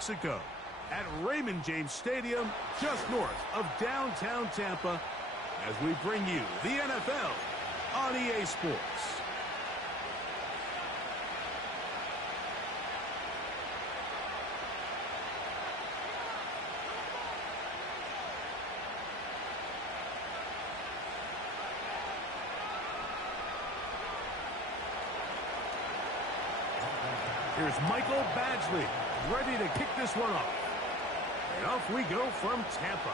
Mexico at Raymond James Stadium, just north of downtown Tampa, as we bring you the NFL on EA Sports. Here's Michael Badgley, ready to kick this one off. And off we go from Tampa.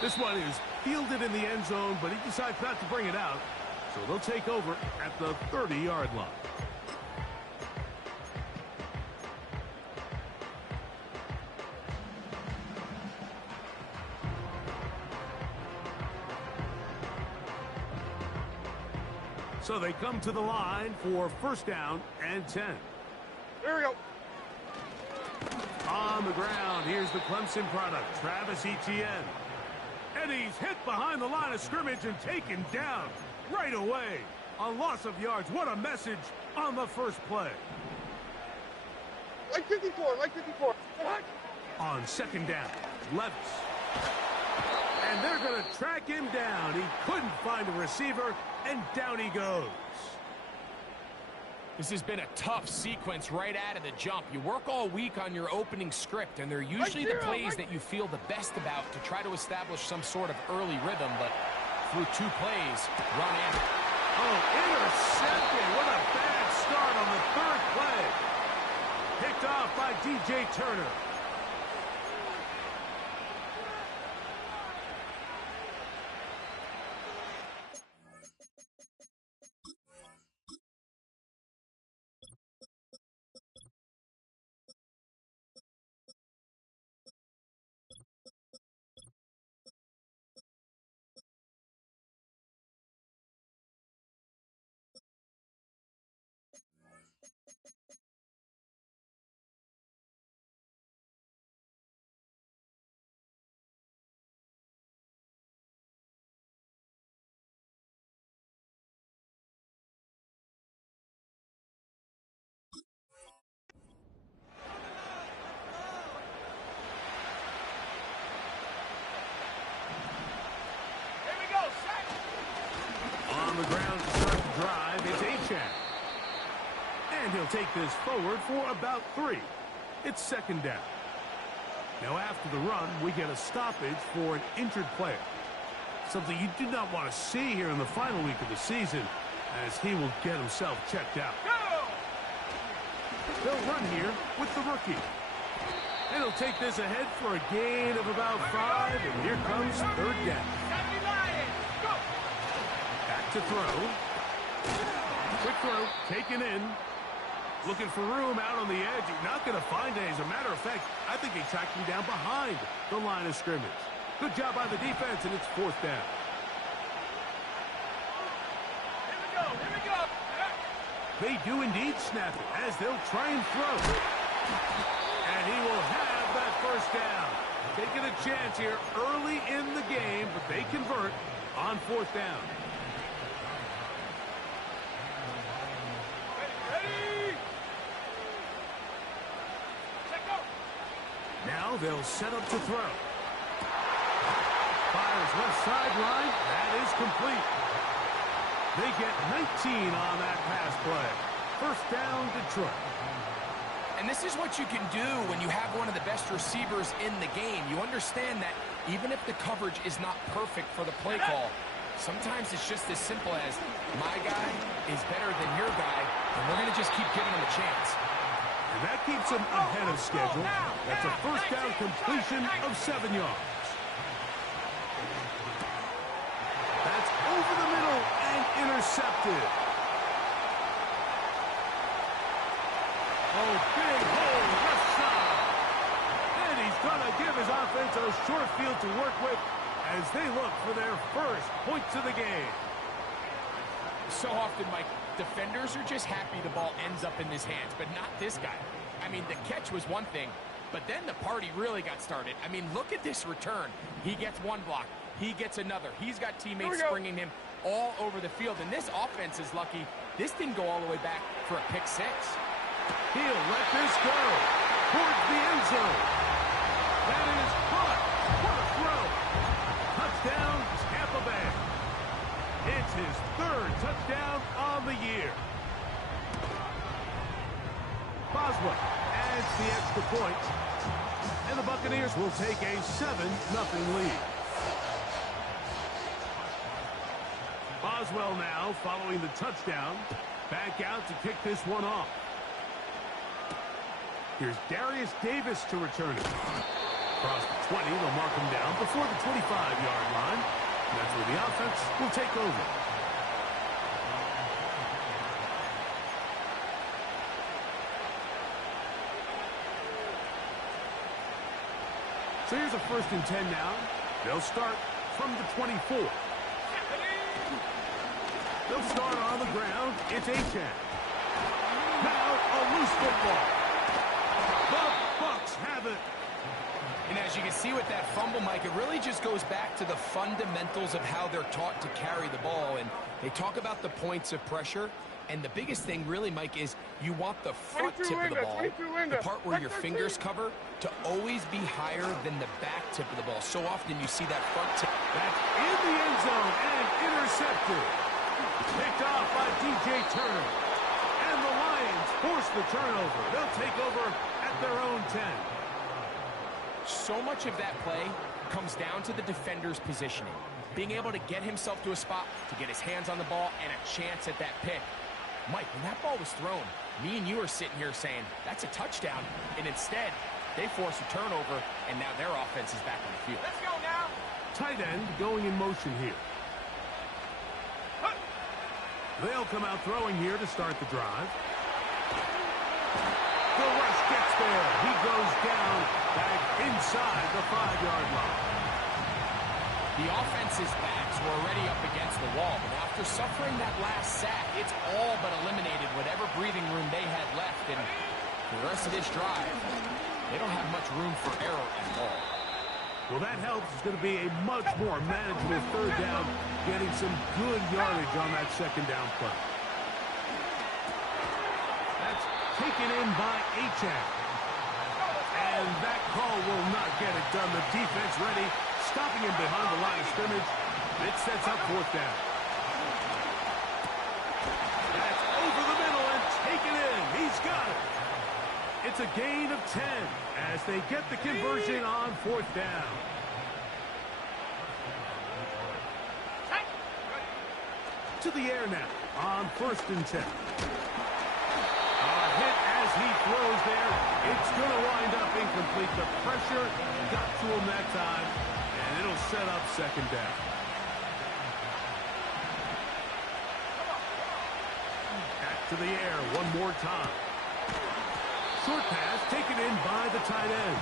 This one is fielded in the end zone, but he decides not to bring it out. So they'll take over at the 30-yard line. So they come to the line for first down and 10. Here we go. On the ground, here's the Clemson product, Travis Etienne. And he's hit behind the line of scrimmage and taken down right away. A loss of yards. What a message on the first play. Like 54, like 54. What? On second down, Levis. And they're going to track him down. He couldn't find a receiver, and down he goes. This has been a tough sequence right out of the jump. You work all week on your opening script, and they're usually the plays that you feel the best about to try to establish some sort of early rhythm, but through two plays, run in. Oh, intercepted. What a bad start on the third play. Picked off by DJ Turner. On the ground to start the drive, it's Achane. And he'll take this forward for about 3. It's second down. Now after the run, we get a stoppage for an injured player. Something you do not want to see here in the final week of the season, as he will get himself checked out. They'll run here with the rookie. And he'll take this ahead for a gain of about 5, and here comes third down. Back to throw. Quick throw, taken in. Looking for room out on the edge. He's not going to find it. As a matter of fact, I think he tracked him down behind the line of scrimmage. Good job by the defense, and it's fourth down. Here we go. They do indeed snap it as they'll try and throw. And he will have that first down. Taking a chance here early in the game, but they convert on fourth down. Now they'll set up to throw. Fires left sideline. That is complete. They get 19 on that pass play. First down, Detroit. And this is what you can do when you have one of the best receivers in the game. You understand that even if the coverage is not perfect for the play call, sometimes it's just as simple as my guy is better than your guy, and we're going to just keep giving him a chance. And that keeps him ahead of schedule. That's a first down completion of 7 yards. That's over the middle and intercepted. Oh, big hole left side. And he's going to give his offense a short field to work with as they look for their first points of the game. So often, Mike, defenders are just happy the ball ends up in his hands, but not this guy. I mean, the catch was one thing, but then the party really got started. I mean, look at this return. He gets one block. He gets another. He's got teammates springing him all over the field, and this offense is lucky. This didn't go all the way back for a pick six. He'll let this go. towards the end zone. That is caught. What a throw. Touchdown, Tampa Bay. It's his third touchdown on the year. Boswell adds the extra point, and the Buccaneers will take a 7-0 lead. Boswell now following the touchdown. Back out to kick this one off. Here's Darius Davis to return it. Across the 20, they'll mark him down before the 25-yard line. That's where the offense will take over. So here's a 1st and 10 now. They'll start from the 24. They'll start on the ground. It's Achane. Now a loose football. The Bucs have it. And as you can see with that fumble, Mike, it really just goes back to the fundamentals of how they're taught to carry the ball. And they talk about the points of pressure. And the biggest thing really, Mike, is you want the front tip of the ball, the part where your fingers cover, to always be higher than the back tip of the ball. So often you see that front tip. That's in the end zone and intercepted. Picked off by DJ Turner. And the Lions force the turnover. They'll take over at their own 10. So much of that play comes down to the defender's positioning. Being able to get himself to a spot, to get his hands on the ball, and a chance at that pick. Mike, when that ball was thrown, me and you are sitting here saying, that's a touchdown. And instead, they force a turnover, and now their offense is back on the field. Let's go now. Tight end going in motion here. They'll come out throwing here to start the drive. The rush gets there. He goes down back inside the 5-yard line. The offense's backs were already up against the wall, but after suffering that last sack, it's all but eliminated whatever breathing room they had left. And for the rest of this drive, they don't have much room for error at all. Well, that helps. It's going to be a much more manageable 3rd down, getting some good yardage on that 2nd down play. That's taken in by Achane. And that call will not get it done. The defense ready, stopping him behind the line of scrimmage. It sets up 4th down. That's over the middle and taken in. He's got it. It's a gain of 10 as they get the conversion on 4th down. To the air now on 1st and 10. A hit as he throws there. It's going to wind up incomplete. The pressure got to him that time, and it'll set up 2nd down. Back to the air one more time. Short pass taken in by the tight end.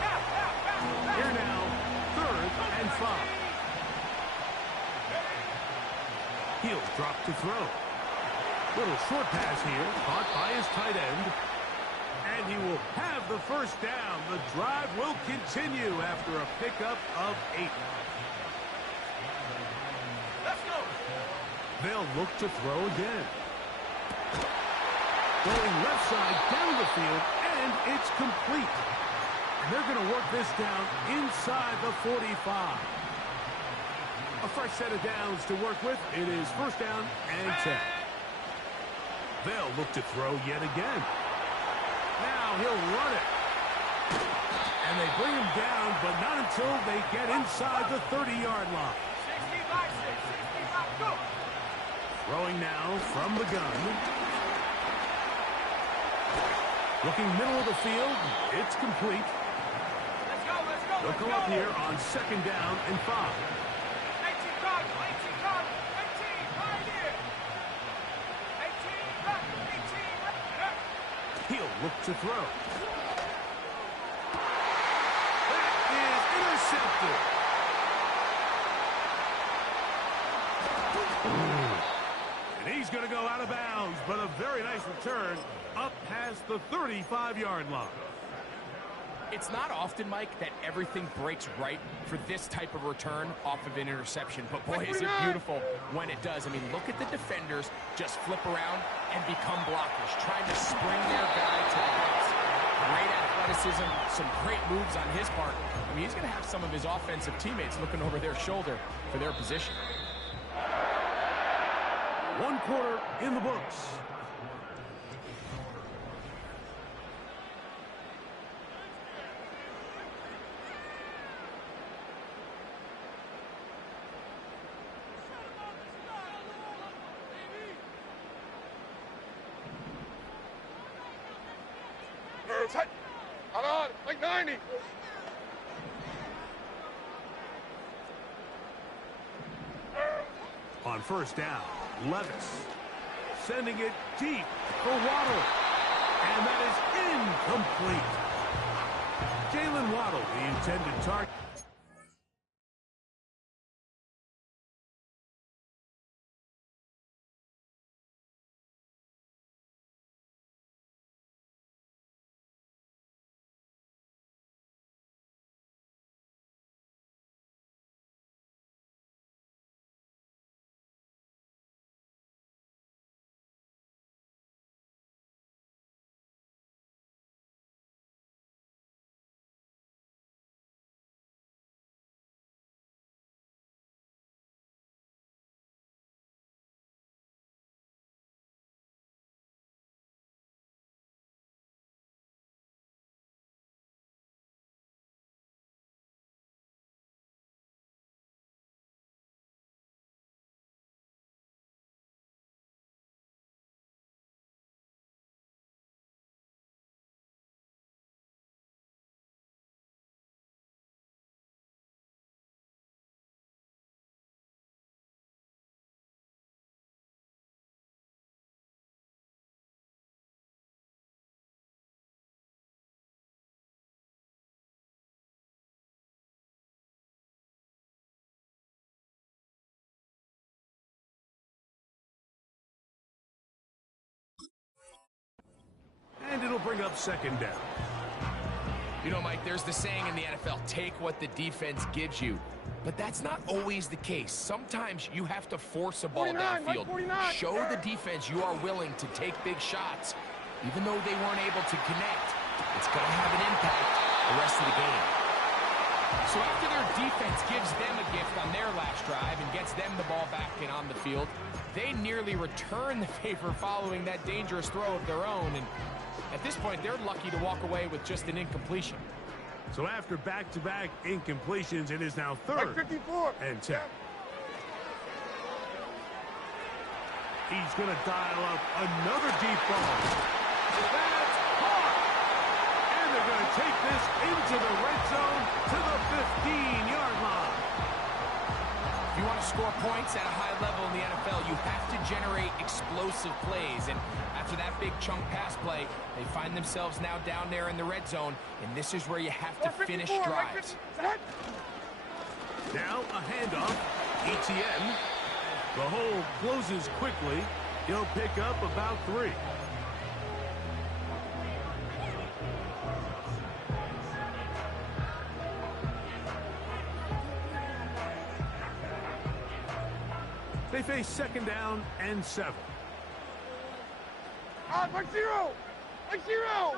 Here now, 3rd and 5. He'll drop to throw. Little short pass here, caught by his tight end. And he will have the 1st down. The drive will continue after a pickup of 8. Let's go. They'll look to throw again. Going left side down the field, and it's complete. And they're going to work this down inside the 45. A fresh set of downs to work with. It is 1st down and 10. They'll look to throw yet again. Now he'll run it. And they bring him down, but not until they get inside the 30-yard line. 65, 65, go. Throwing now from the gun. Looking middle of the field. It's complete. Let's go, let's go. They'll come up here on 2nd down and 5. 18 card, 18 card, 18, right here. 18, right, 18, right. He'll look to throw. That is intercepted. And he's going to go out of bounds, but a very nice return up past the 35-yard line. It's not often, Mike, that everything breaks right for this type of return off of an interception. But, boy, is it beautiful when it does. I mean, look at the defenders just flip around and become blockers, trying to spring their guy to the base. Great athletic athleticism, some great moves on his part. I mean, he's going to have some of his offensive teammates looking over their shoulder for their position. 1 quarter in the books. On, like 90. On first down, Levis sending it deep for Waddle. And that is incomplete. Jalen Waddle, the intended target. And it'll bring up second down. You know, Mike, there's the saying in the NFL, take what the defense gives you. But that's not always the case. Sometimes you have to force a ball downfield. Show the defense you are willing to take big shots. Even though they weren't able to connect, it's going to have an impact the rest of the game. So after their defense gives them a gift on their last drive and gets them the ball back and on the field, they nearly return the favor following that dangerous throw of their own. And at this point, they're lucky to walk away with just an incompletion. So after back-to-back incompletions, it is now third and 10. He's going to dial up another deep ball. That's caught! And they're going to take this into the red zone to the 15-yard line. If you want to score points at a high level in the NFL, you have to generate explosive plays. And after that big chunk pass play, they find themselves now down there in the red zone, and this is where you have to finish drives. Now a handoff. ETN. The hole closes quickly. He'll pick up about 3. They face second down and 7. Like zero! Like zero!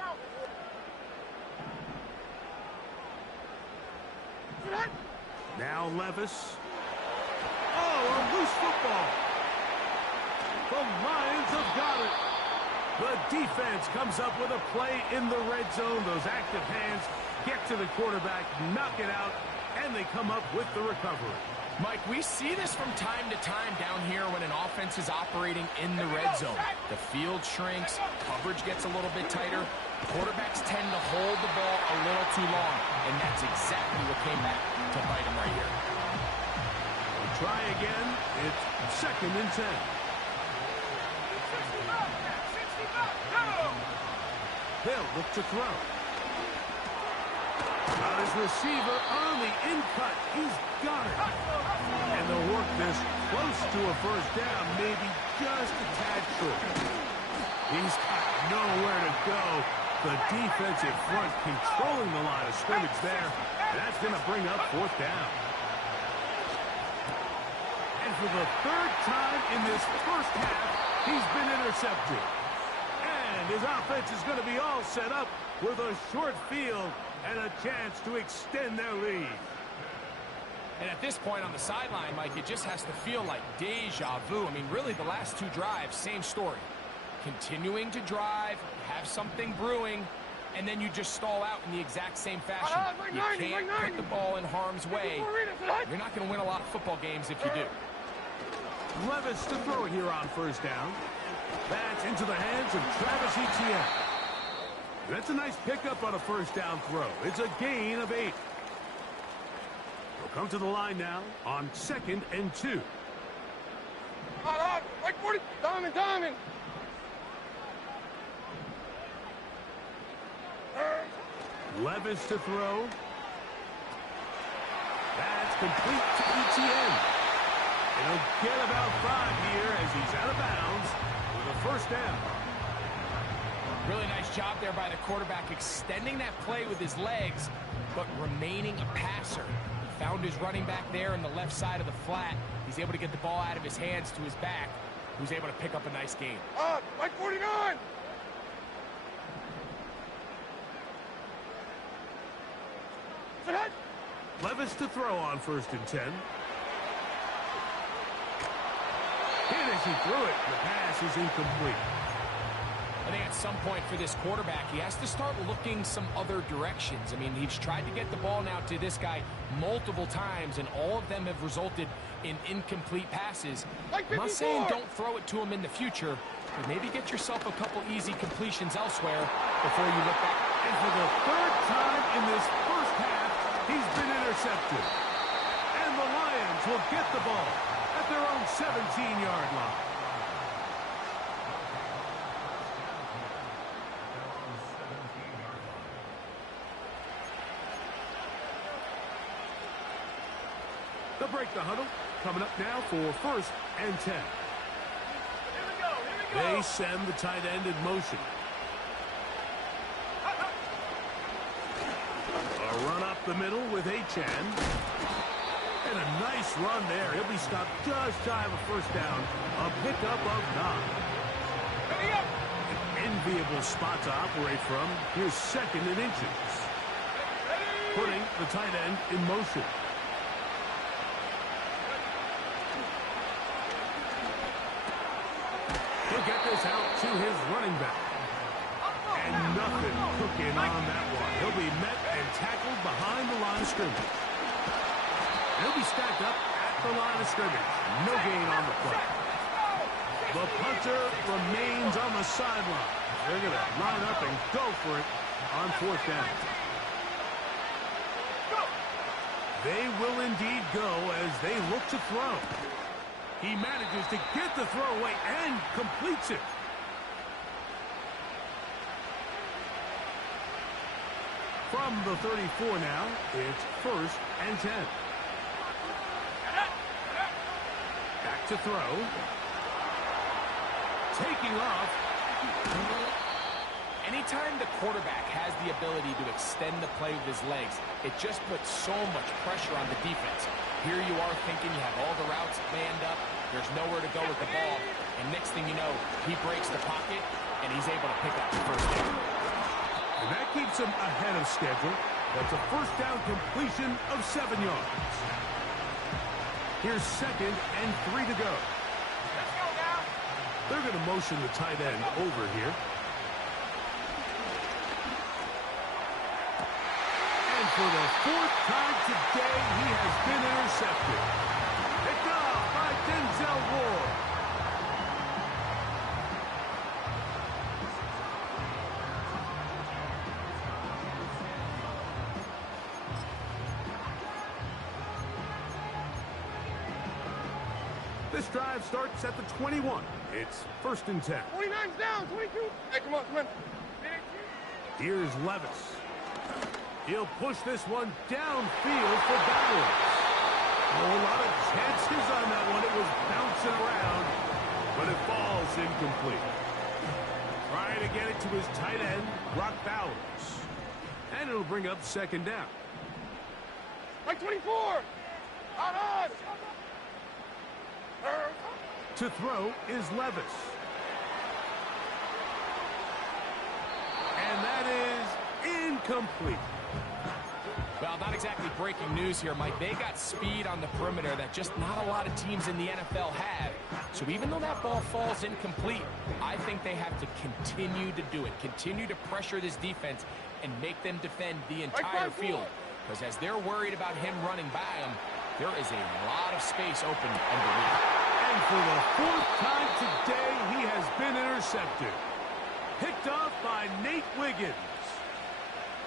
Now Levis. Oh, a loose football. The Lions have got it. The defense comes up with a play in the red zone. Those active hands get to the quarterback, knock it out, and they come up with the recovery. Mike, we see this from time to time down here when an offense is operating in the red zone. The field shrinks, coverage gets a little bit tighter. Quarterbacks tend to hold the ball a little too long, and that's exactly what came back to bite them right here. We'll try again. It's second and 10. They'll look to throw. Got his receiver on the in-cut. He's got it. And they'll work this close to a first down, maybe just a tad short. He's got nowhere to go. The defensive front controlling the line of scrimmage there. That's going to bring up fourth down. And for the third time in this first half, he's been intercepted. And And his offense is going to be all set up with a short field and a chance to extend their lead. And at this point on the sideline, Mike, it just has to feel like deja vu. I mean, really, the last two drives, same story. Continuing to drive, have something brewing, and then you just stall out in the exact same fashion. You can't put the ball in harm's way. You're not going to win a lot of football games if you do. Levis to throw it here on first down. That's into the hands of Travis Etienne. That's a nice pickup on a first down throw. It's a gain of 8. We'll come to the line now on 2nd and 2. Right 40. Diamond. Levis to throw. That's complete to Etienne. And he'll get about 5 here as he's out of bounds with a first down. Really nice job there by the quarterback, extending that play with his legs, but remaining a passer. He found his running back there on the left side of the flat. He's able to get the ball out of his hands to his back, who's able to pick up a nice gain. Right 49. Levis to throw on 1st and 10. Hit as he threw it. The pass is incomplete. I think at some point for this quarterback, he has to start looking some other directions. I mean, he's tried to get the ball now to this guy multiple times, and all of them have resulted in incomplete passes. I'm not saying don't throw it to him in the future, but maybe get yourself a couple easy completions elsewhere before you look back. And for the 3rd time in this first half, he's been intercepted. And the Lions will get the ball at their own 17-yard line. They'll break the huddle. Coming up now for 1st and 10. Here we go. They send the tight end in motion. A run up the middle with Achane. And a nice run there. He'll be stopped just shy of a first down. A pickup of 9. An enviable spot to operate from. Here's 2nd and inches. Putting the tight end in motion. He'll get this out to his running back. And nothing cooking on that one. He'll be met and tackled behind the line of scrimmage. He'll be stacked up at the line of scrimmage. No gain on the play. The punter remains on the sideline. They're going to line up and go for it on 4th down. They will indeed go as they look to throw. He manages to get the throw away and completes it. From the 34 now, it's 1st and 10. Back to throw. Taking off. Anytime the quarterback has the ability to extend the play with his legs, it just puts so much pressure on the defense. Here you are thinking you have all the routes planned up, there's nowhere to go with the ball, and next thing you know, he breaks the pocket, and he's able to pick up the first down. And that keeps him ahead of schedule. That's a first down completion of 7 yards. Here's 2nd and 3 to go. Let's go now. They're going to motion the tight end over here. And for the 4th time today, he has been intercepted. Picked off by Denzel Ward. This drive starts at the 21. It's 1st and 10. 29's down. 22. Hey, come on. Here's Levis. He'll push this one downfield for Bowers. A lot of chances on that one. It was bouncing around, but it falls incomplete. Trying to get it to his tight end, Brock Bowers. And it'll bring up 2nd down. Like 24. On. To throw is Levis. And that is incomplete. Well, not exactly breaking news here, Mike. They got speed on the perimeter that just not a lot of teams in the NFL have. So even though that ball falls incomplete, I think they have to continue to do it. Continue to pressure this defense and make them defend the entire field. Because as they're worried about him running by them, there is a lot of space open underneath. And for the fourth time today, he has been intercepted. Picked off by Nate Wiggins.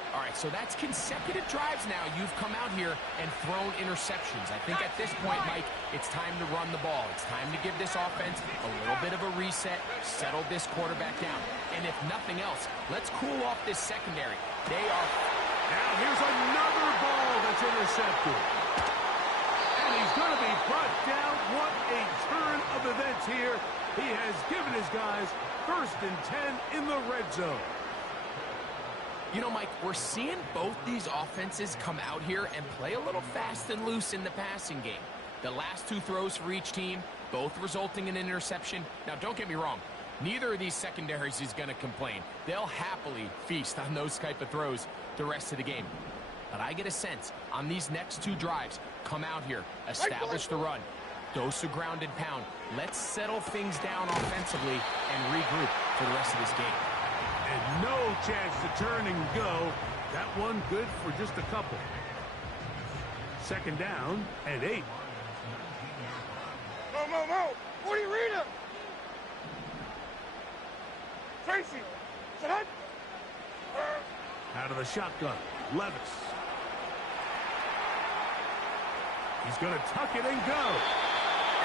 All right, so that's consecutive drives now. You've come out here and thrown interceptions. I think at this point, Mike, it's time to run the ball. It's time to give this offense a little bit of a reset, settle this quarterback down. And if nothing else, let's cool off this secondary. They are... Now here's another ball that's intercepted. And he's going to be brought down. What a turn of events here. He has given his guys 1st and 10 in the red zone. You know, Mike, we're seeing both these offenses come out here and play a little fast and loose in the passing game. The last 2 throws for each team, both resulting in an interception. Now, don't get me wrong. Neither of these secondaries is going to complain. They'll happily feast on those type of throws the rest of the game. But I get a sense on these next 2 drives, come out here, establish the run, dose a ground and pound. Let's settle things down offensively and regroup for the rest of this game. And no chance to turn and go. That one good for just a couple. 2nd down and 8. Mo. Woody, read him. Tracy. Shut Out of the shotgun. Levis. He's going to tuck it and go.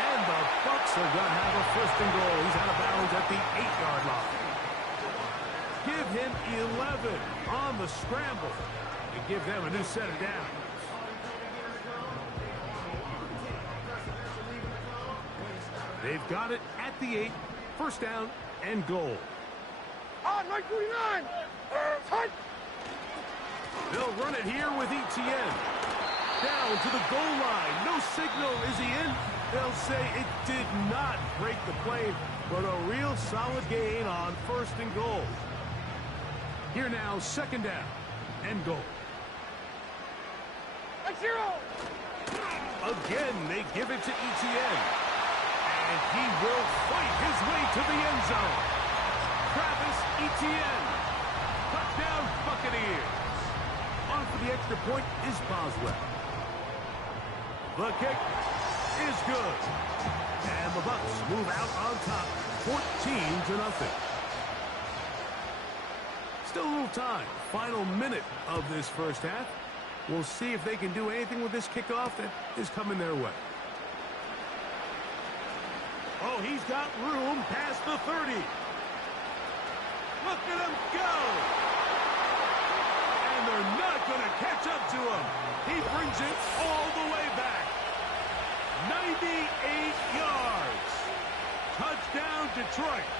And the Bucs are going to have a 1st and goal. He's out of bounds at the 8-yard line. Give him 11 on the scramble and give them a new set of downs. They've got it at the 8, 1st down and goal. On, Mike 49. Touch. They'll run it here with Etienne. Down to the goal line. No signal. Is he in? They'll say it did not break the play, but a real solid gain on 1st and goal. Here now, 2nd down and goal. Again, they give it to Etienne. And he will fight his way to the end zone. Travis Etienne. Touchdown, Buccaneers. On for the extra point is Boswell. The kick is good. And the Bucs move out on top, 14-0. Still a little time. Final minute of this 1st half. We'll see if they can do anything with this kickoff that is coming their way. Oh, he's got room past the 30. Look at him go. And they're not going to catch up to him. He brings it all the way back. 98 yards. Touchdown, Detroit.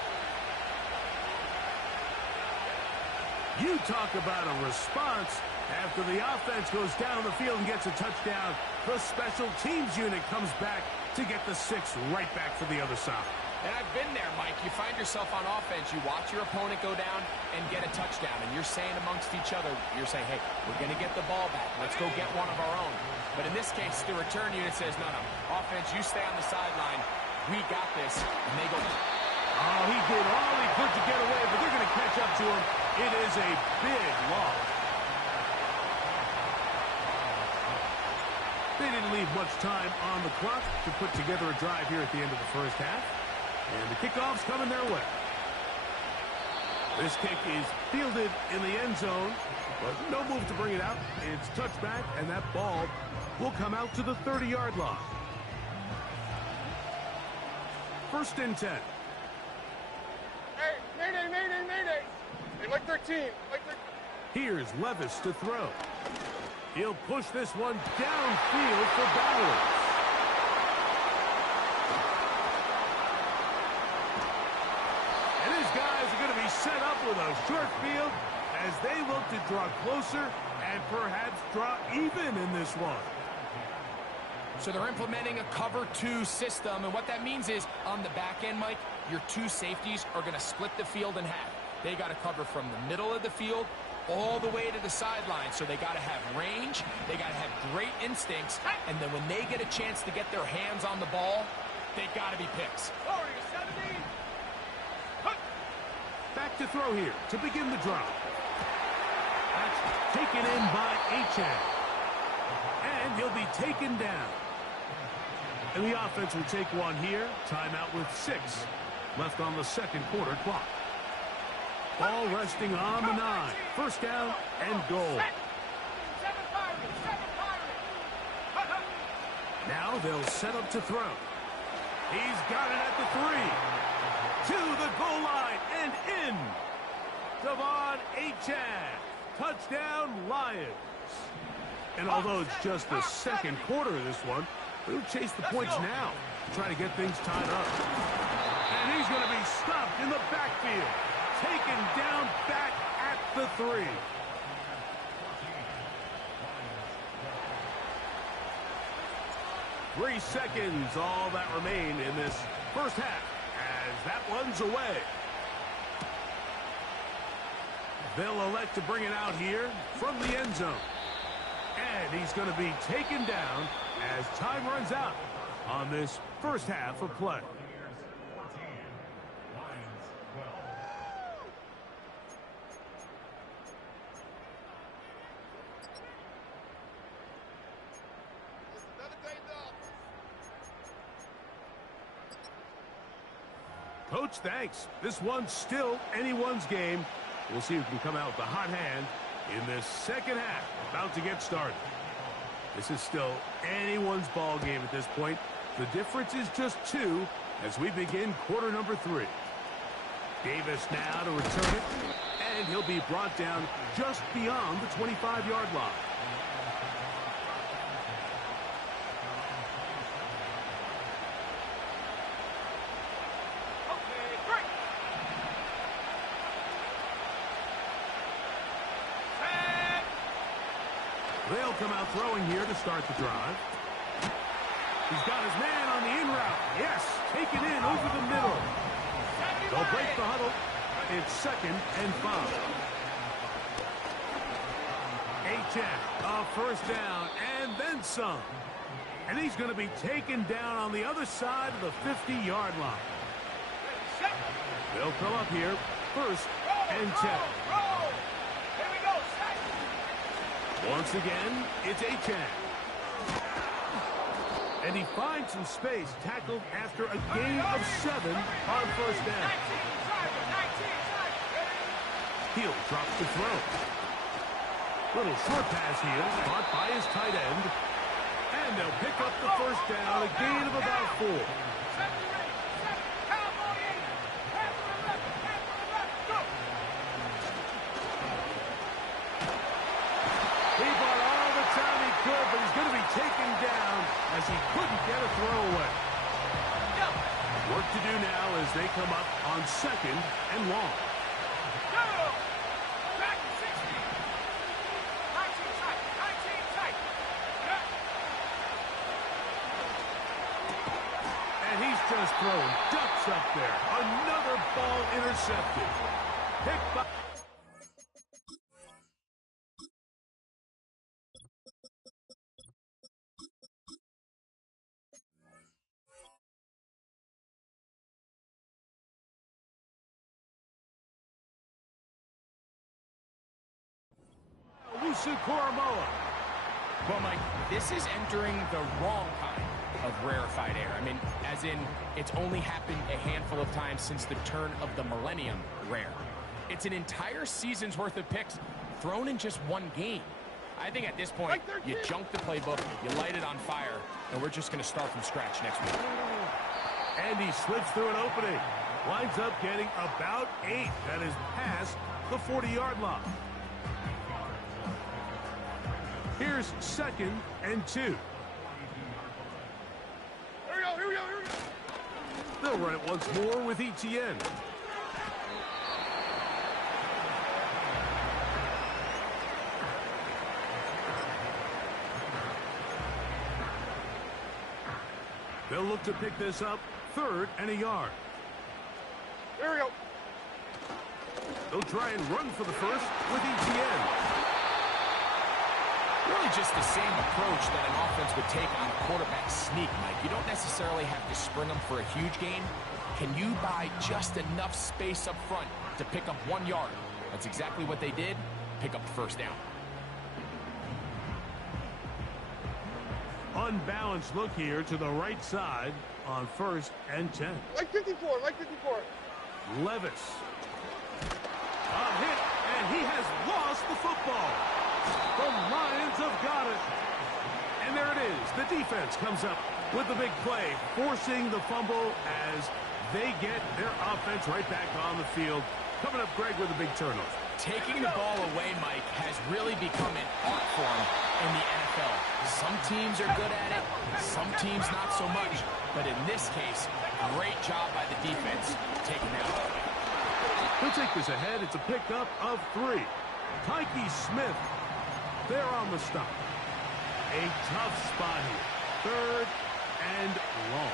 You talk about a response. After the offense goes down the field and gets a touchdown, the special teams unit comes back to get the 6 right back for the other side. And I've been there, Mike. You find yourself on offense, you watch your opponent go down and get a touchdown, and you're saying amongst each other, you're saying, hey, we're going to get the ball back. Let's go get one of our own. But in this case, the return unit says, no, offense, you stay on the sideline. We got this. And they go, oh, he did all he could to get away, but they're going to catch up to him. It is a big loss. They didn't leave much time on the clock to put together a drive here at the end of the 1st half. And the kickoff's coming their way. This kick is fielded in the end zone, but no move to bring it out. It's touchback, and that ball will come out to the 30-yard line. 1st and 10. Hey, Mayday. Hey, Mike 13. Here's Levis to throw. He'll push this one downfield for Bowers. And his guys are going to be set up with a short field as they look to draw closer and perhaps draw even in this one. so they're implementing a cover 2 system, and what that means is on the back end, Mike, your 2 safeties are going to split the field in half. They got to cover from the middle of the field all the way to the sideline. So they got to have range. They got to have great instincts. And then when they get a chance to get their hands on the ball, they got to be picks. Back to throw here to begin the drive. That's taken in by Achane. And he'll be taken down. And the offense will take one here. Timeout with 6 left on the second quarter clock. Ball resting on the 9. First down and goal. Now they'll set up to throw. He's got it at the 3. To the goal line and in. De'Von Achane. Touchdown, Lions. And although it's just the second quarter of this one, they'll chase the points now. Try to get things tied up. And he's going to be stopped in the backfield. Taken down back at the 3. Three seconds, all that remain in this first half as that one's away. They'll elect to bring it out here from the end zone. And he's going to be taken down as time runs out on this first half of play. Coach, thanks. This one's still anyone's game. We'll see who can come out with the hot hand in this second half. About to get started. This is still anyone's ball game at this point. The difference is just 2 as we begin quarter number 3. Davis now to return it, and he'll be brought down just beyond the 25-yard line. They'll come out throwing here to start the drive. He's got his man on the in route. Yes, taken in over the middle. They'll break the huddle. It's 2nd and 5. Achane, a first down, and then some. And he's going to be taken down on the other side of the 50-yard line. They'll come up here, 1st and 10. Once again, it's Achane. And he finds some space, tackled after a gain of 7 on first down. Hill drops the throw. Little short pass here, caught by his tight end. And they'll pick up the first down, a gain of about 4. But he's going to be taken down as he couldn't get a throw away. Work to do now as they come up on 2nd and long. And he's just throwing ducks up there. Another ball intercepted. Picked by... Koromoa. Well, Mike, this is entering the wrong kind of rarefied air. I mean, as in, it's only happened a handful of times since the turn of the millennium rare. It's an entire season's worth of picks thrown in just one game. I think at this point, you junk the playbook, you light it on fire, and we're just going to start from scratch next week. And he slips through an opening. Winds up getting about 8. That is past the 40-yard line. Here's 2nd and 2. Here we go. They'll run it once more with Etienne. They'll look to pick this up 3rd and a yard. Here we go. They'll try and run for the first with ETN. Really just the same approach that an offense would take on a quarterback sneak, Mike. You don't necessarily have to spring them for a huge gain. Can you buy just enough space up front to pick up 1 yard? That's exactly what they did. Pick up the first down. Unbalanced look here to the right side on 1st and 10. Like 54, like 54. Levis. A hit, and he has lost the football. The Lions have got it. And there it is. The defense comes up with the big play, forcing the fumble as they get their offense right back on the field. Coming up, Greg, with a big turnover. Taking the ball away, Mike, has really become an art form in the NFL. Some teams are good at it, some teams not so much. But in this case, great job by the defense taking that away. He'll take this ahead. It's a pickup of 3. Tyke Smith there on the stop. A tough spot here. 3rd and long.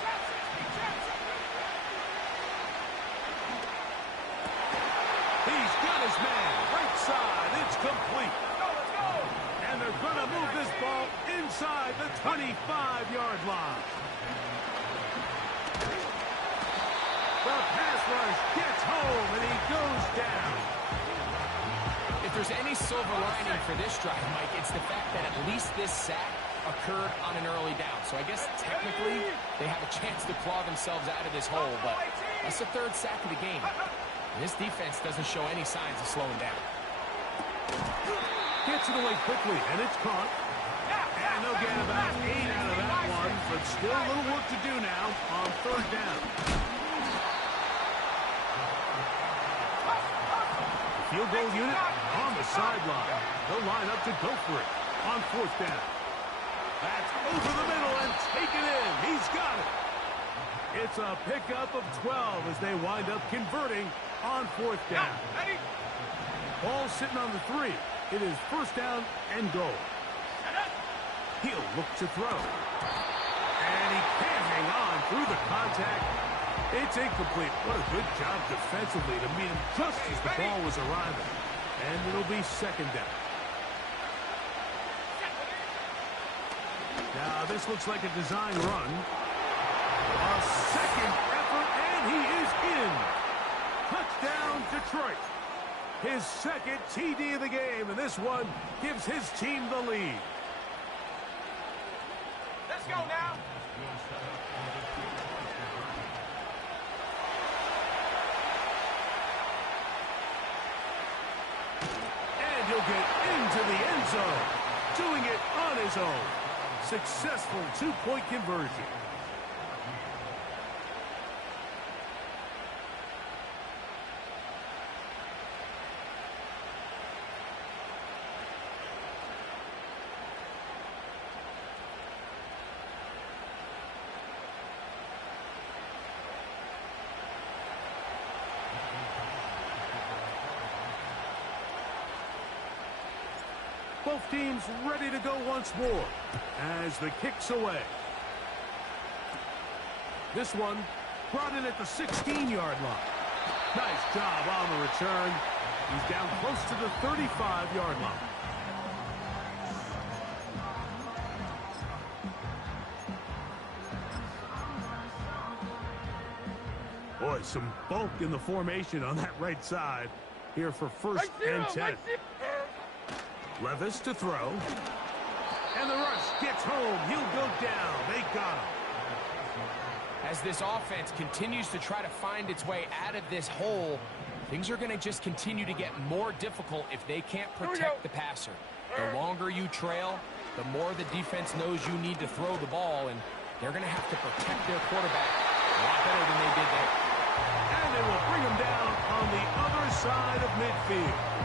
He's got his man. Right side. It's complete. Let's go. And they're going to move this ball inside the 25-yard line. The pass rush gets home, and he goes down. If there's any silver lining for this drive, Mike, it's the fact that at least this sack occurred on an early down. So I guess technically they have a chance to claw themselves out of this hole, but that's the 3rd sack of the game. This defense doesn't show any signs of slowing down. Gets it away quickly, and it's caught. And they'll get about 8 out of that one, but still a little work to do now on 3rd down. The field goal unit on the sideline. They'll line up to go for it on 4th down. That's over the middle and taken in. He's got it. It's a pickup of 12 as they wind up converting on 4th down. Ball sitting on the 3. It is 1st down and goal. He'll look to throw. And he can't hang on through the contact. It's incomplete. What a good job defensively to meet him just as the ball was arriving. And it'll be 2nd down. Now this looks like a design run. A 2nd effort, and he is in. Touchdown, Detroit. His 2nd TD of the game, and this one gives his team the lead. Let's go now. And he'll get into the end zone, doing it on his own. Successful 2-point conversion. Both teams ready to go once more as the kick's away. This one brought in at the 16-yard line. Nice job on the return. He's down close to the 35-yard line. Boy, some bulk in the formation on that right side here for 1st and 10. Levis to throw. And the rush gets home. He'll go down. They got him. As this offense continues to try to find its way out of this hole, things are going to just continue to get more difficult if they can't protect the passer. The longer you trail, the more the defense knows you need to throw the ball, and they're going to have to protect their quarterback a lot better than they did there. And they will bring him down on the other side of midfield.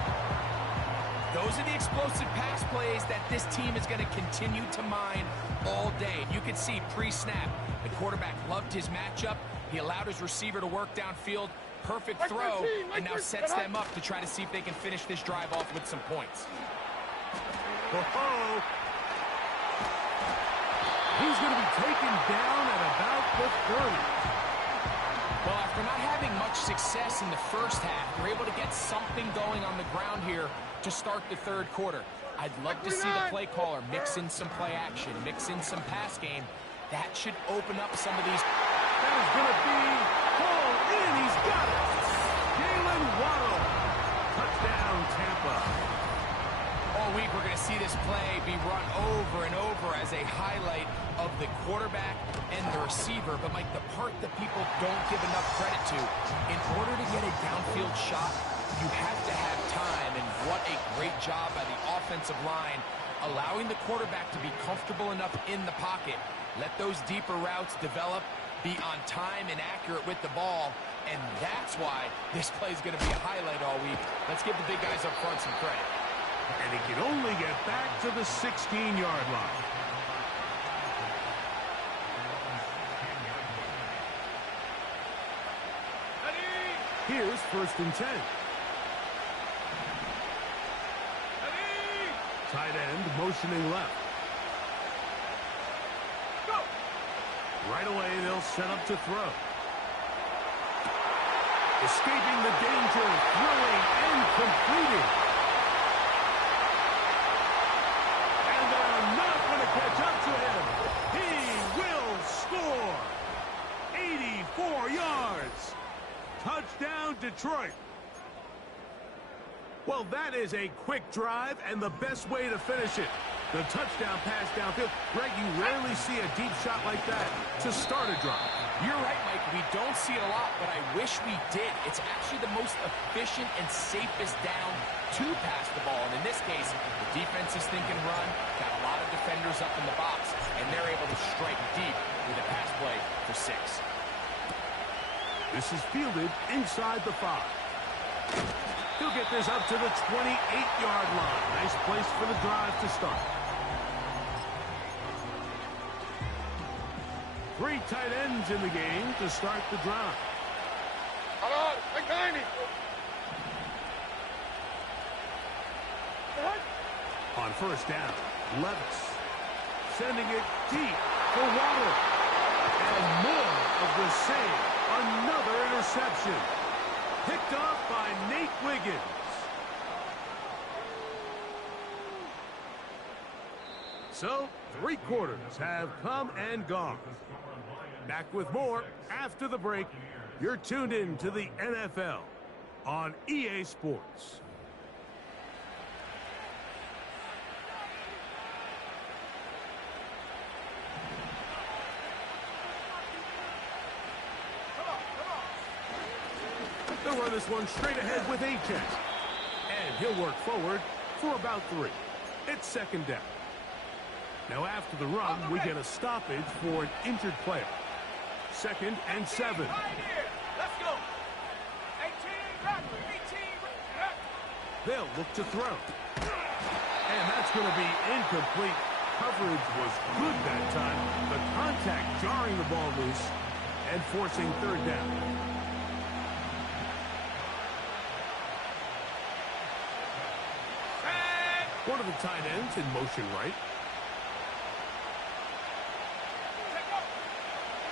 Those are the explosive pass plays that this team is going to continue to mine all day. You can see pre-snap, the quarterback loved his matchup. He allowed his receiver to work downfield. Perfect throw, and now sets them up to try to see if they can finish this drive off with some points. Oh, he's going to be taken down at about the 30. Well, after not having much success in the first half, we're able to get something going on the ground here to start the third quarter. I'd love to see the play caller mix in some play action, mix in some pass game. That should open up some of these. That is going to be pulled in. He's got it. Jalen Waddle. Touchdown, Tampa. All week, we're going to see this play be run over and over as a highlight of the quarterback and the receiver. But, Mike, the part that people don't give enough credit to, in order to get a downfield shot, you have to have time. And what a great job by the offensive line, allowing the quarterback to be comfortable enough in the pocket. Let those deeper routes develop, be on time and accurate with the ball. And that's why this play is going to be a highlight all week. Let's give the big guys up front some credit. And he can only get back to the 16-yard line. Here's 1st and 10. Tight end motioning left. Go. Right away, they'll set up to throw. Escaping the danger, throwing and completing. And they're not going to catch up to him. He will score. 84 yards. Touchdown, Detroit. Well, that is a quick drive and the best way to finish it. The touchdown pass downfield. Greg, you rarely see a deep shot like that to start a drive. You're right, Mike. We don't see it a lot, but I wish we did. It's actually the most efficient and safest down to pass the ball. And in this case, the defense is thinking run, got a lot of defenders up in the box, and they're able to strike deep with a pass play for 6. This is fielded inside the 5. He'll get this up to the 28-yard line. Nice place for the drive to start. 3 tight ends in the game to start the drive. On 1st down, Levis sending it deep for Waddle. And more of the same. Another interception. Picked off by Nate Wiggins. So, 3 quarters have come and gone. Back with more after the break. You're tuned in to the NFL on EA Sports. They'll run this one straight ahead with Achane. And he'll work forward for about 3. It's 2nd down. Now after the run, we get a stoppage for an injured player. 2nd and 7. Let's go. 18. They'll look to throw. And that's going to be incomplete. Coverage was good that time. The contact jarring the ball loose and forcing 3rd down. One of the tight ends in motion right.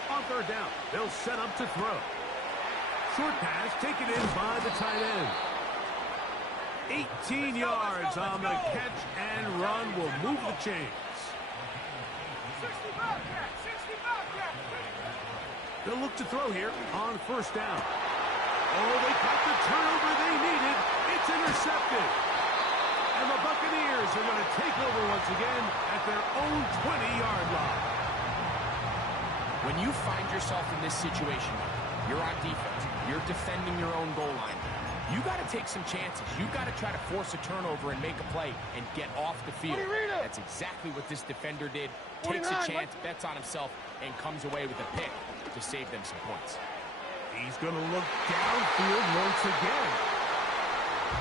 On 3rd down, they'll set up to throw. Short pass taken in by the tight end. 18 yards on the catch and run will move the chains. 65 catch. They'll look to throw here on 1st down. Oh, they got the turnover they needed. It's intercepted. And the Buccaneers are going to take over once again at their own 20-yard line. When you find yourself in this situation, you're on defense, you're defending your own goal line, you got to take some chances. You got to try to force a turnover and make a play and get off the field. That's exactly what this defender did. Takes a chance, bets on himself, and comes away with a pick to save them some points. He's going to look downfield once again.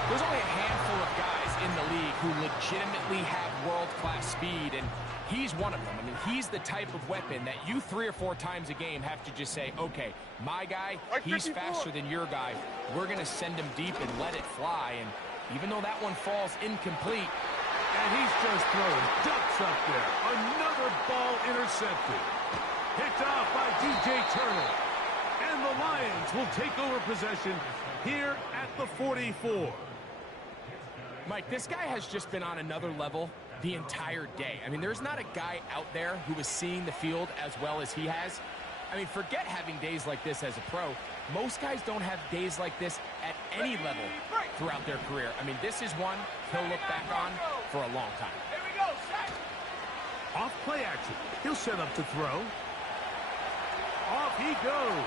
There's only a handful of guys in the league who legitimately have world-class speed, and he's one of them. I mean, he's the type of weapon that you 3 or 4 times a game have to just say, okay, my guy, he's faster than your guy. We're going to send him deep and let it fly. And even though that one falls incomplete, and he's just throwing ducks up there. Another ball intercepted. Picked off by DJ Turner. And the Lions will take over possession here at the 44. Mike, this guy has just been on another level the entire day. I mean, there's not a guy out there who is seeing the field as well as he has. I mean, forget having days like this as a pro. Most guys don't have days like this at any level throughout their career. I mean, this is one he'll look back on for a long time. Here we go, set. Off play action. He'll set up to throw. Off he goes.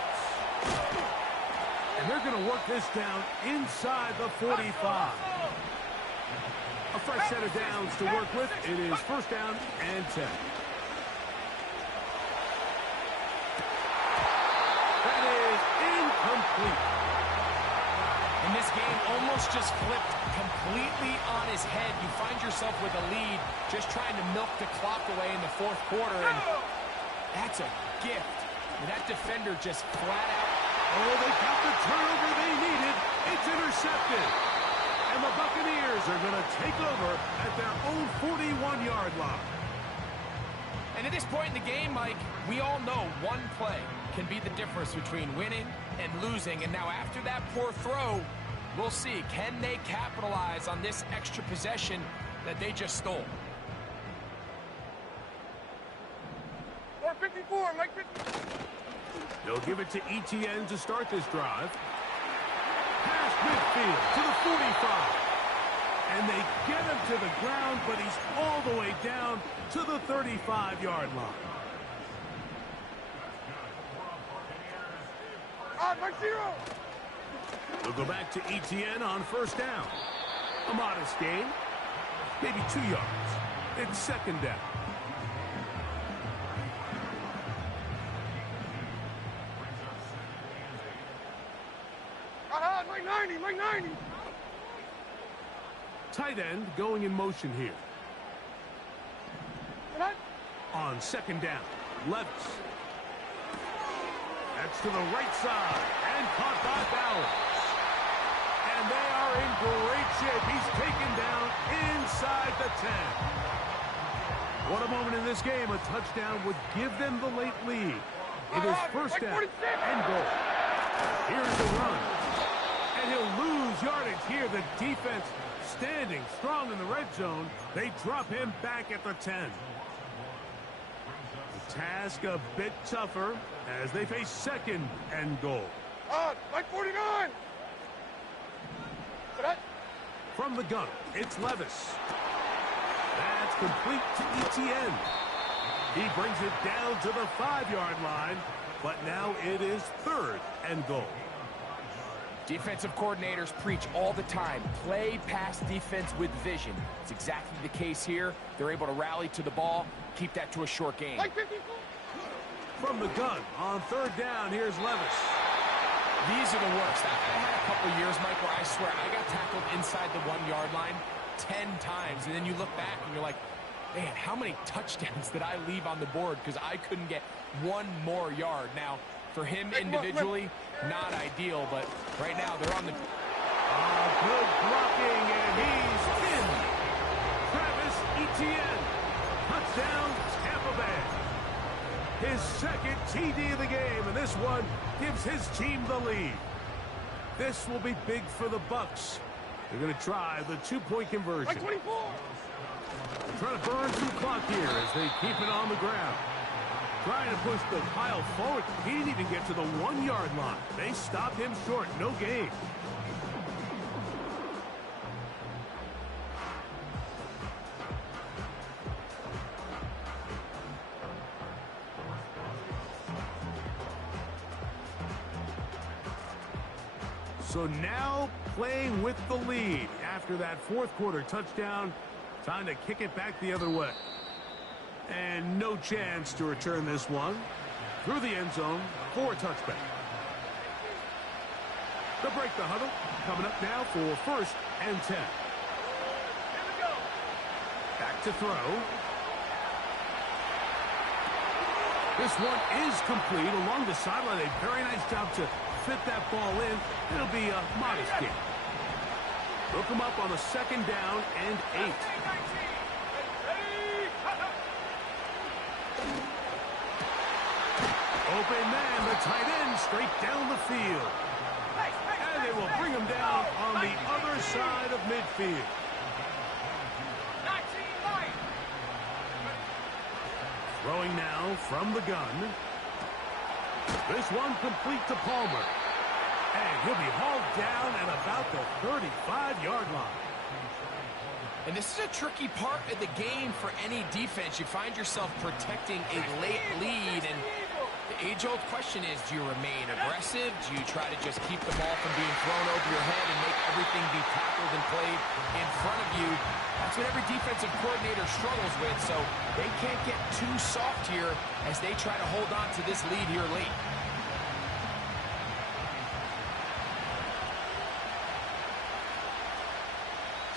And they're going to work this down inside the 45. A fresh set of downs to work with. It is first down and 10. That is incomplete. And this game almost just flipped completely on his head. You find yourself with a lead, just trying to milk the clock away in the fourth quarter, and that's a gift. And that defender just flat out. Oh, they got the turnover they needed. It's intercepted. And the Buccaneers are going to take over at their own 41-yard line. And at this point in the game, Mike, we all know one play can be the difference between winning and losing. And now after that poor throw, we'll see, can they capitalize on this extra possession that they just stole? 454, Mike 50. They'll give it to Etienne to start this drive. Past midfield to the 45. And they get him to the ground, but he's all the way down to the 35-yard line. Mike 0. We'll go back to Etienne on first down. A modest gain, maybe 2 yards. It's second down. Mike 90, Mike 90. Tight end going in motion here. On second down, Levis. That's to the right side and caught by Bowers. And they are in great shape. He's taken down inside the 10. What a moment in this game. A touchdown would give them the late lead. It is first down and goal. Here's the run. And he'll lose yardage here. The defense standing strong in the red zone. They drop him back at the 10. The task a bit tougher as they face second and goal. Mike 49. From the gun, it's Levis. That's complete to Etienne. He brings it down to the 5-yard line, but now it is third and goal. Defensive coordinators preach all the time, play pass defense with vision. It's exactly the case here. They're able to rally to the ball, keep that to a short game. From the gun, on third down, here's Levis. These are the worst. I had a couple years, Mike, where I swear I got tackled inside the 1-yard line 10 times, and then you look back and you're like, man, how many touchdowns did I leave on the board because I couldn't get one more yard? Now, for him individually, not ideal, but right now they're on the... Good blocking, and he's in. Travis Etienne. Touchdown, Tampa Bay. His second TD of the game, and this one gives his team the lead. This will be big for the Bucs. They're going to try the 2-point conversion. Mike 24. Trying to burn some clock here as they keep it on the ground. Trying to push the pile forward. He didn't even get to the 1-yard line. They stopped him short. No gain. So now playing with the lead after that fourth quarter touchdown. Time to kick it back the other way. And no chance to return this one. Through the end zone for a touchback. They'll break the huddle. Coming up now for first and 10. Here we go. Back to throw. This one is complete along the sideline. A very nice job to fit that ball in. It'll be a modest gain. Look him up on the second down and 8. Open man, the tight end, straight down the field. And they will bring him down on the other side of midfield. Throwing now from the gun. This one complete to Palmer. And he'll be hauled down at about the 35-yard line. And this is a tricky part of the game for any defense. You find yourself protecting a late lead, and the age-old question is, do you remain aggressive? Do you try to just keep the ball from being thrown over your head and make everything be tackled and played in front of you? That's what every defensive coordinator struggles with, so they can't get too soft here as they try to hold on to this lead here late.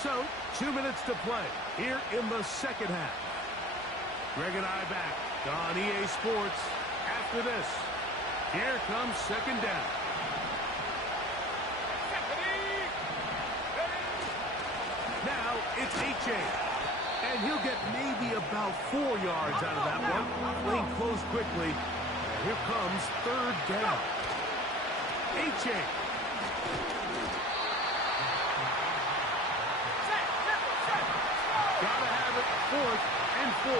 So, 2 minutes to play here in the second half. Greg and I back on EA Sports after this. Here comes second down. Now it's H.A. And he'll get maybe about 4 yards out of that one. Playing close quickly. And here comes third down. H.A. Gotta have it, 4th and 4.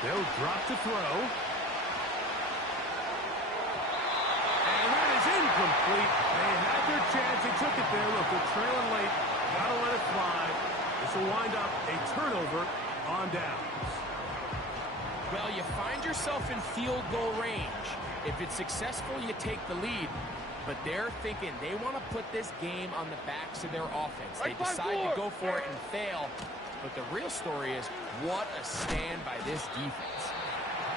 They'll drop to throw. And that is incomplete. They had their chance. They took it there. Look, they're trailing late. Gotta let it fly. This will wind up a turnover on downs. Well, you find yourself in field goal range. If it's successful, you take the lead. But they're thinking they want to put this game on the backs of their offense. They decide to go for it and fail. But the real story is, what a stand by this defense.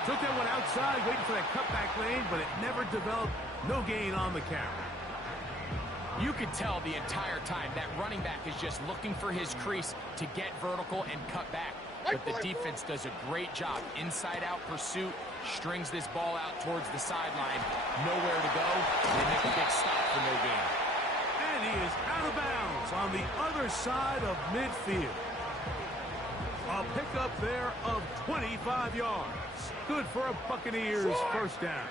Took that one outside, waiting for that cutback lane, but it never developed. No gain on the carry. You could tell the entire time that running back is just looking for his crease to get vertical and cut back. But the defense does a great job. Inside-out pursuit, strings this ball out towards the sideline. Nowhere to go. They make a big stop for no gain. And he is out of bounds on the other side of midfield. A pickup there of 25 yards. Good for a Buccaneers first down.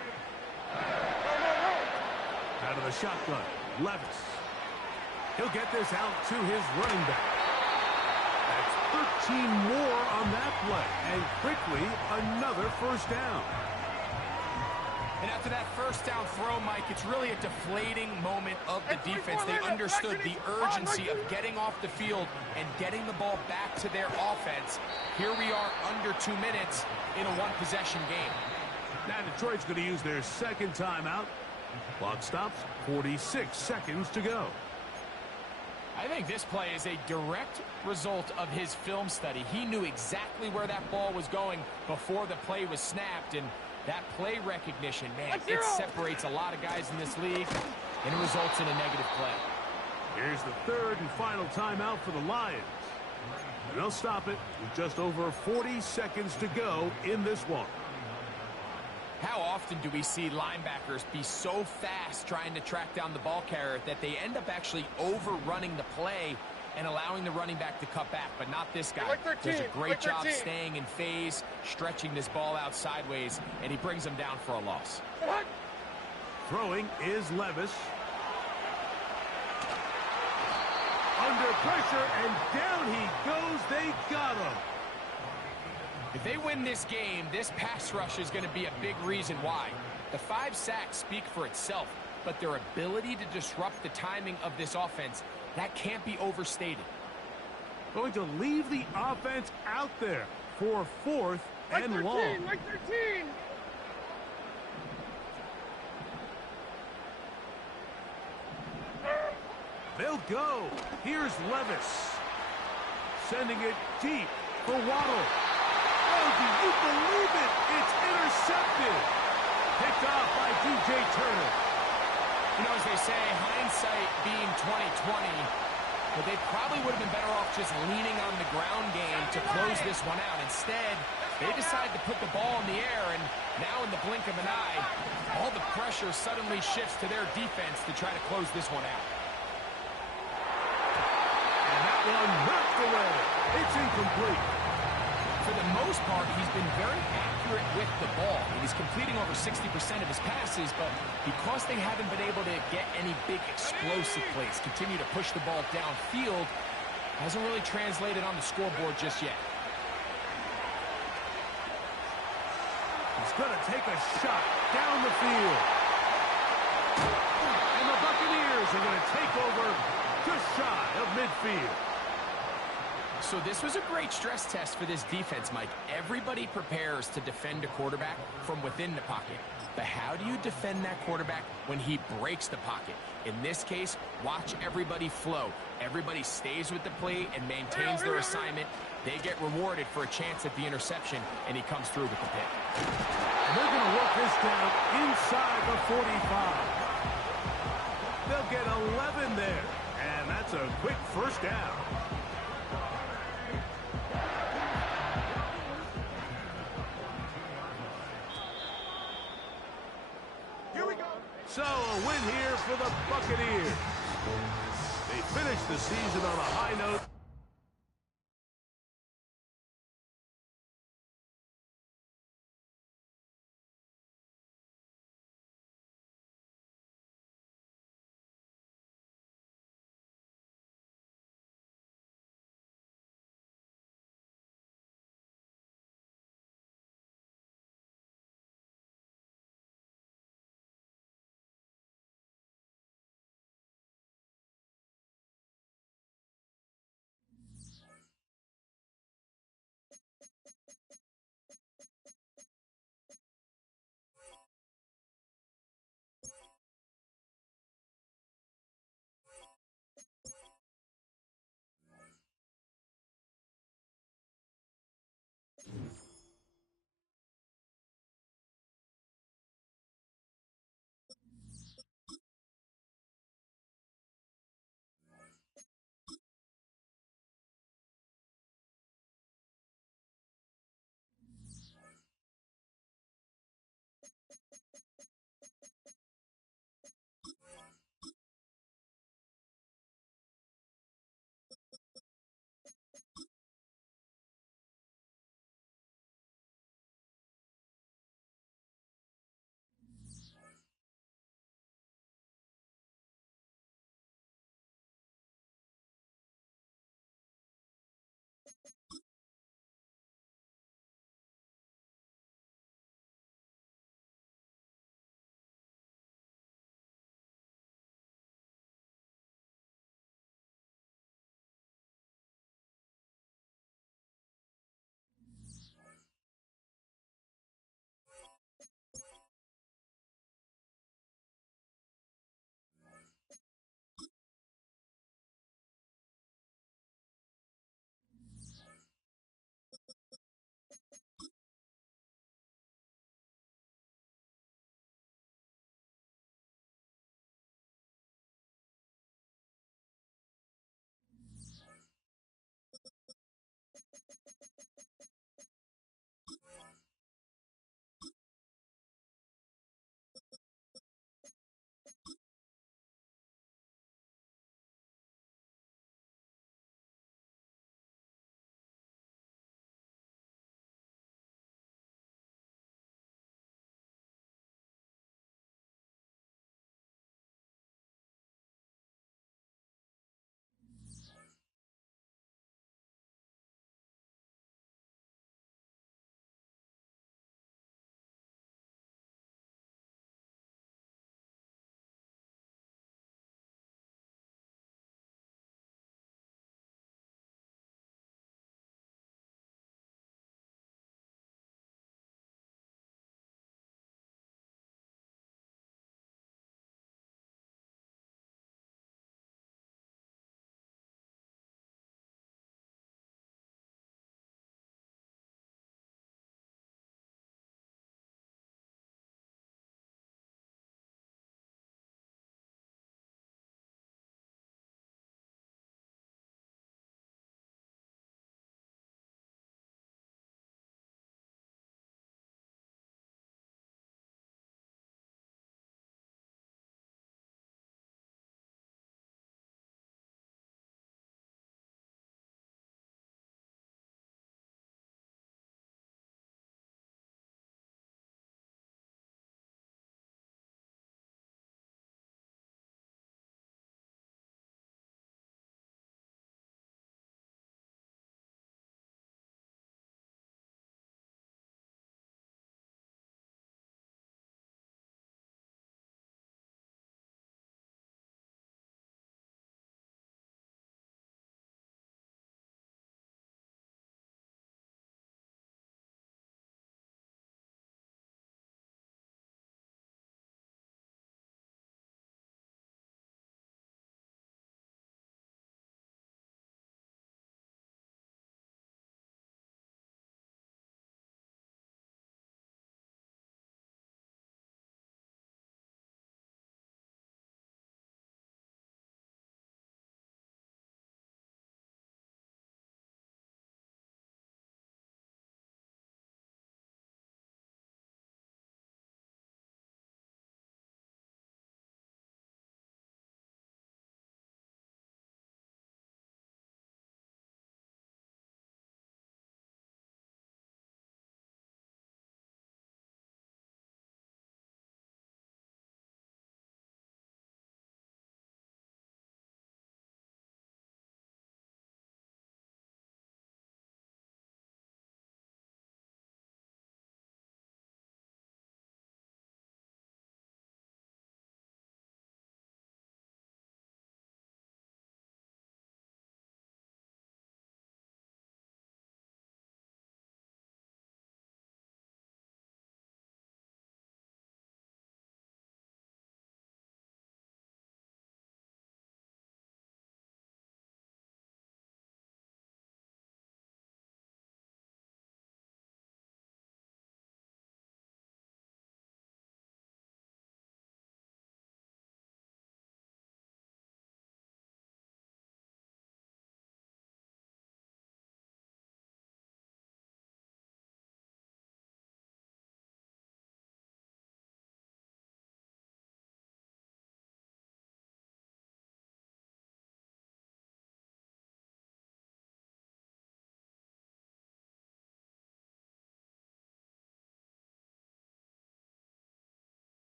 Out of the shotgun, Levis. He'll get this out to his running back. That's 13 more on that play. And quickly, another first down. And after that first down throw, Mike, it's really a deflating moment of the defense. They understood the urgency of getting off the field and getting the ball back to their offense. Here we are under 2 minutes in a one-possession game. Now Detroit's going to use their second timeout. Clock stops, 46 seconds to go. I think this play is a direct result of his film study. He knew exactly where that ball was going before the play was snapped, and that play recognition, man, it separates a lot of guys in this league, and it results in a negative play. Here's the third and final timeout for the Lions. And they'll stop it with just over 40 seconds to go in this one. How often do we see linebackers be so fast trying to track down the ball carrier that they end up actually overrunning the play and allowing the running back to cut back, but not this guy. Does a great job staying in phase, stretching this ball out sideways, and he brings him down for a loss. Throwing is Levis. Under pressure, and down he goes. They got him. If they win this game, this pass rush is going to be a big reason why. The 5 sacks speak for itself, but their ability to disrupt the timing of this offense, that can't be overstated. Going to leave the offense out there for 4th and long. Like 13. They'll go. Here's Levis. Sending it deep for Waddle. Oh, do you believe it? It's intercepted. Picked off by D.J. Turner. You know, as they say, hindsight being 2020, but they probably would have been better off just leaning on the ground game to close this one out. Instead, they decide to put the ball in the air, and now in the blink of an eye, all the pressure pressure suddenly shifts to their defense to try to close this one out. And that one knocked away. It's incomplete. For the most part, he's been very accurate with the ball. He's completing over 60% of his passes, but because they haven't been able to get any big explosive plays, continue to push the ball downfield, hasn't really translated on the scoreboard just yet. He's going to take a shot down the field. And the Buccaneers are going to take over just shy of midfield. So this was a great stress test for this defense, Mike. Everybody prepares to defend a quarterback from within the pocket. But how do you defend that quarterback when he breaks the pocket? In this case, watch everybody flow. Everybody stays with the play and maintains their assignment. They get rewarded for a chance at the interception, and he comes through with the pick. And they're going to work this down inside the 45. They'll get 11 there, and that's a quick first down. So, a win here for the Buccaneers. They finished the season on a high note.